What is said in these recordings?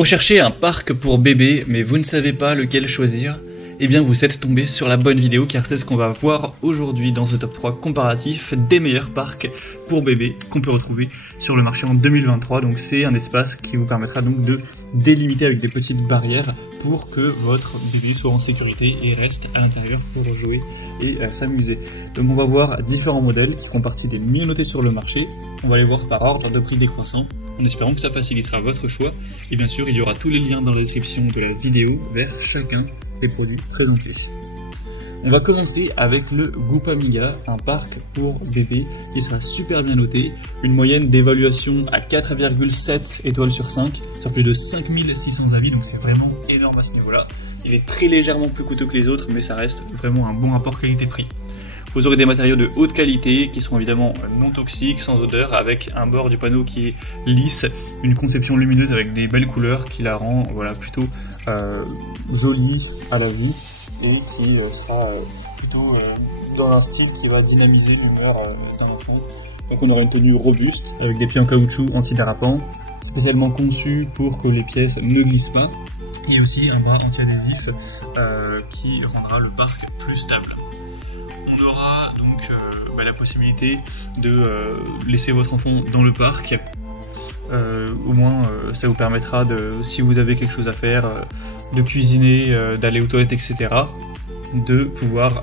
Vous recherchez un parc pour bébé, mais vous ne savez pas lequel choisir? Eh bien vous êtes tombé sur la bonne vidéo car c'est ce qu'on va voir aujourd'hui dans ce top 3 comparatif des meilleurs parcs pour bébé qu'on peut retrouver sur le marché en 2023. Donc c'est un espace qui vous permettra donc de délimiter avec des petites barrières pour que votre bébé soit en sécurité et reste à l'intérieur pour jouer et s'amuser. Donc on va voir différents modèles qui font partie des mieux notés sur le marché. On va les voir par ordre de prix décroissant en espérant que ça facilitera votre choix. Et bien sûr il y aura tous les liens dans la description de la vidéo vers chacun des produits présentés. On va commencer avec le Goupamiga, un parc pour bébé qui sera super bien noté, une moyenne d'évaluation à 4,7 étoiles sur 5 sur plus de 5600 avis, donc c'est vraiment énorme à ce niveau-là. Il est très légèrement plus coûteux que les autres, mais ça reste vraiment un bon rapport qualité-prix. Vous aurez des matériaux de haute qualité qui seront évidemment non toxiques, sans odeur, avec un bord du panneau qui est lisse, une conception lumineuse avec des belles couleurs qui la rend plutôt jolie à la vue et qui sera plutôt dans un style qui va dynamiser l'humeur d'un enfant. Donc on aura une tenue robuste avec des pieds en caoutchouc antidérapants, spécialement conçus pour que les pièces ne glissent pas, et aussi un bras anti-adhésif qui rendra le parc plus stable. On aura donc la possibilité de laisser votre enfant dans le parc. Au moins ça vous permettra de, si vous avez quelque chose à faire, de cuisiner, d'aller aux toilettes, etc., de pouvoir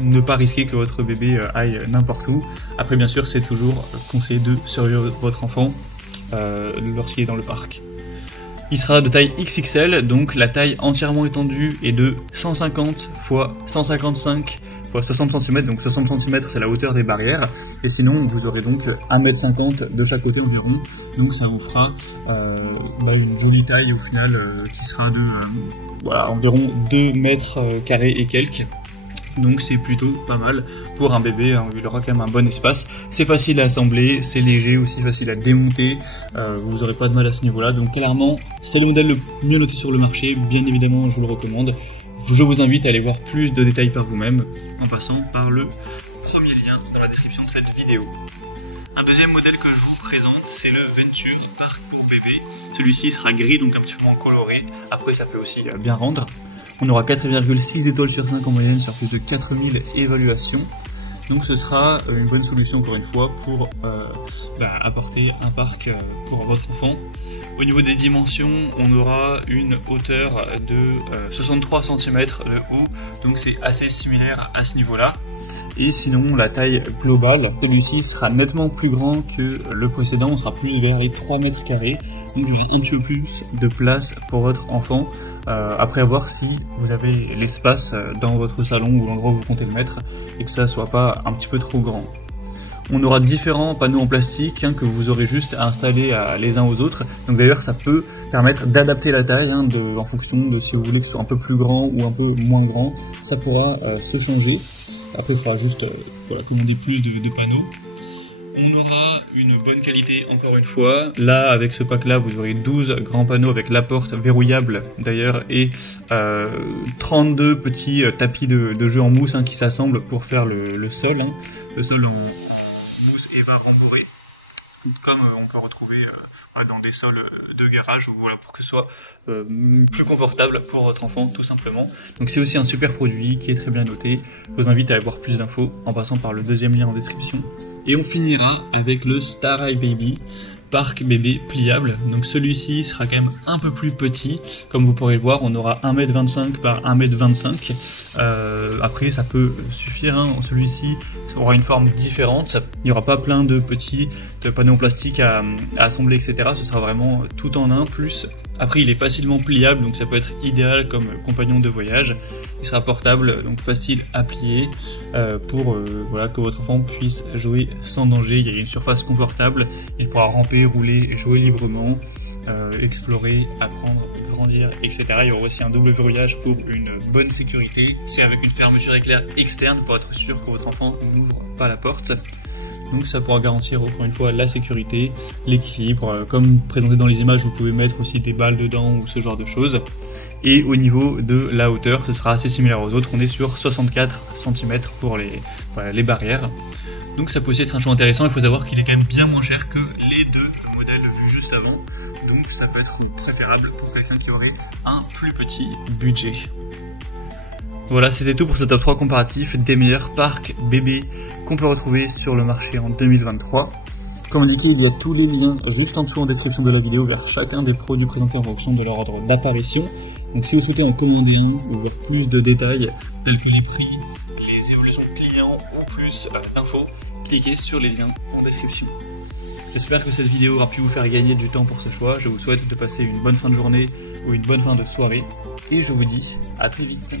ne pas risquer que votre bébé aille n'importe où. Après bien sûr c'est toujours conseillé de surveiller votre enfant lorsqu'il est dans le parc. Il sera de taille XXL, donc la taille entièrement étendue est de 150 x 155 x 60 cm, donc 60 cm c'est la hauteur des barrières, et sinon vous aurez donc 1,50 m de chaque côté environ, donc ça vous fera une jolie taille au final qui sera de environ 2 mètres carrés et quelques. Donc c'est plutôt pas mal pour un bébé, hein, il aura quand même un bon espace, c'est facile à assembler, c'est léger, aussi facile à démonter, vous n'aurez pas de mal à ce niveau-là, donc clairement c'est le modèle le mieux noté sur le marché, bien évidemment je vous le recommande. Je vous invite à aller voir plus de détails par vous-même en passant par le premier lien dans la description de cette vidéo. Un deuxième modèle que je vous présente, c'est le Venture Parc pour bébé. Celui-ci sera gris, donc un petit peu moins coloré, après ça peut aussi bien rendre. On aura 4,6 étoiles sur 5 en moyenne sur plus de 4000 évaluations. Donc ce sera une bonne solution encore une fois pour apporter un parc pour votre enfant. Au niveau des dimensions, on aura une hauteur de 63 cm de haut, donc c'est assez similaire à ce niveau-là. Et sinon la taille globale, celui-ci sera nettement plus grand que le précédent, on sera plus vers les 3 mètres carrés, donc il y aura un petit peu plus de place pour votre enfant. Après avoir si vous avez l'espace dans votre salon ou l'endroit où vous comptez le mettre et que ça soit pas un petit peu trop grand. On aura différents panneaux en plastique que vous aurez juste à installer les uns aux autres. Donc d'ailleurs ça peut permettre d'adapter la taille en fonction de si vous voulez que ce soit un peu plus grand ou un peu moins grand. Ça pourra se changer. Après il faudra juste commander plus de panneaux. On aura une bonne qualité encore une fois. Là avec ce pack là vous aurez 12 grands panneaux avec la porte verrouillable d'ailleurs et 32 petits tapis de jeu en mousse qui s'assemblent pour faire le sol. Le sol en mousse et va rembourré, comme on peut retrouver dans des sols de garage, pour que ce soit plus confortable pour votre enfant tout simplement. Donc c'est aussi un super produit qui est très bien noté. Je vous invite à aller voir plus d'infos en passant par le deuxième lien en description. Et on finira avec le Star Eye Baby, parc bébé pliable. Donc celui-ci sera quand même un peu plus petit, comme vous pourrez le voir, on aura 1,25 m par 1,25 m. Après ça peut suffire, celui-ci aura une forme différente, il n'y aura pas plein de petits panneaux en plastique à assembler, etc. Ce sera vraiment tout en un plus. Après il est facilement pliable, donc ça peut être idéal comme compagnon de voyage. Il sera portable, donc facile à plier pour que votre enfant puisse jouer sans danger. Il y a une surface confortable, il pourra ramper, rouler, jouer librement, explorer, apprendre, grandir, etc. Il y aura aussi un double verrouillage pour une bonne sécurité. C'est avec une fermeture éclair externe pour être sûr que votre enfant n'ouvre pas la porte. Donc ça pourra garantir encore une fois la sécurité, l'équilibre. Comme présenté dans les images, vous pouvez mettre aussi des balles dedans ou ce genre de choses. Et au niveau de la hauteur, ce sera assez similaire aux autres. On est sur 64 cm pour les barrières. Donc ça peut aussi être un choix intéressant. Il faut savoir qu'il est quand même bien moins cher que les deux modèles vus juste avant. donc ça peut être préférable pour quelqu'un qui aurait un plus petit budget. Voilà, c'était tout pour ce top 3 comparatif des meilleurs parcs bébés qu'on peut retrouver sur le marché en 2023. Comme indiqué, il y a tous les liens juste en dessous en description de la vidéo vers chacun des produits présentés en fonction de leur ordre d'apparition. Donc si vous souhaitez en commander un ou voir plus de détails tels que les prix, les évolutions de clients ou plus d'infos, cliquez sur les liens en description. J'espère que cette vidéo aura pu vous faire gagner du temps pour ce choix. Je vous souhaite de passer une bonne fin de journée ou une bonne fin de soirée. Et je vous dis à très vite.